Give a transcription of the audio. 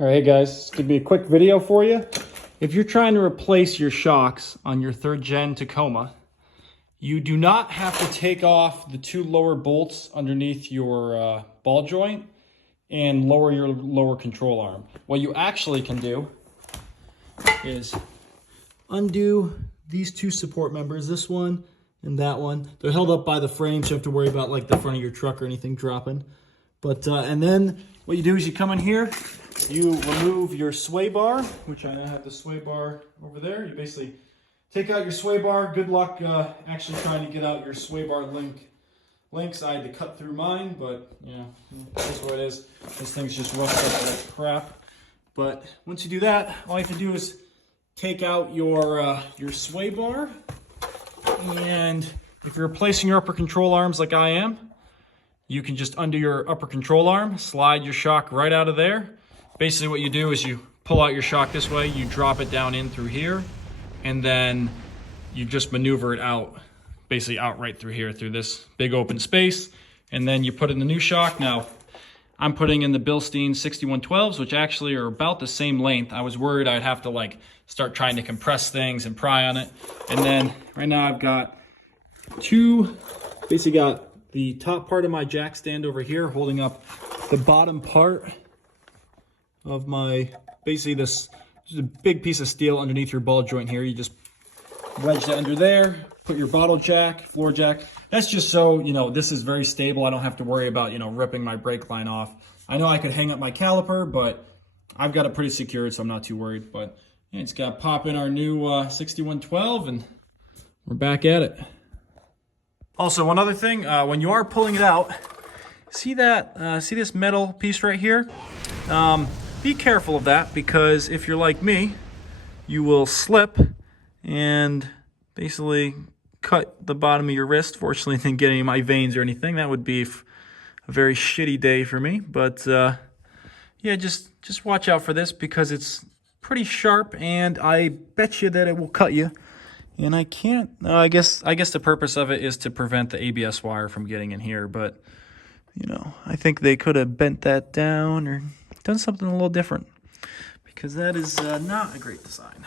All right, guys, this could be a quick video for you. If you're trying to replace your shocks on your 3rd gen Tacoma, you do not have to take off the 2 lower bolts underneath your ball joint and lower your lower control arm. What you actually can do is undo these 2 support members, this one and that one. They're held up by the frame, so you don't have to worry about like the front of your truck or anything dropping. But and then what you do is you come in here, you remove your sway bar, which I now have the sway bar over there. You basically take out your sway bar. Good luck actually trying to get out your sway bar links. I had to cut through mine, but you know, that's what it is. This thing's just rusted up like crap. But once you do that, all you have to do is take out your sway bar. And if you're replacing your upper control arms like I am, you can just undo your upper control arm, slide your shock right out of there. Basically what you do is you pull out your shock this way, you drop it down in through here, and then you just maneuver it out, basically out right through here, through this big open space, and then you put in the new shock. Now, I'm putting in the Bilstein 6112s, which actually are about the same length. I was worried I'd have to like start trying to compress things and pry on it. And then right now I've got basically got the top part of my jack stand over here holding up the bottom part of my, basically this is a big piece of steel underneath your ball joint here. You just wedge that under there, put your bottle jack, floor jack. That's just so, you know, this is very stable. I don't have to worry about, you know, ripping my brake line off. I know I could hang up my caliper, but I've got it pretty secured, so I'm not too worried. But yeah, it's got to pop in our new 6112 and we're back at it. Also, one other thing, when you are pulling it out, see that, see this metal piece right here? Be careful of that, because if you're like me, you will slip and basically cut the bottom of your wrist. Fortunately, I didn't get any of my veins or anything. That would be a very shitty day for me. But yeah, just watch out for this, because it's pretty sharp, and I bet you that it will cut you. And I can't, I guess the purpose of it is to prevent the ABS wire from getting in here, but, you know, I think they could have bent that down or done something a little different, because that is not a great design.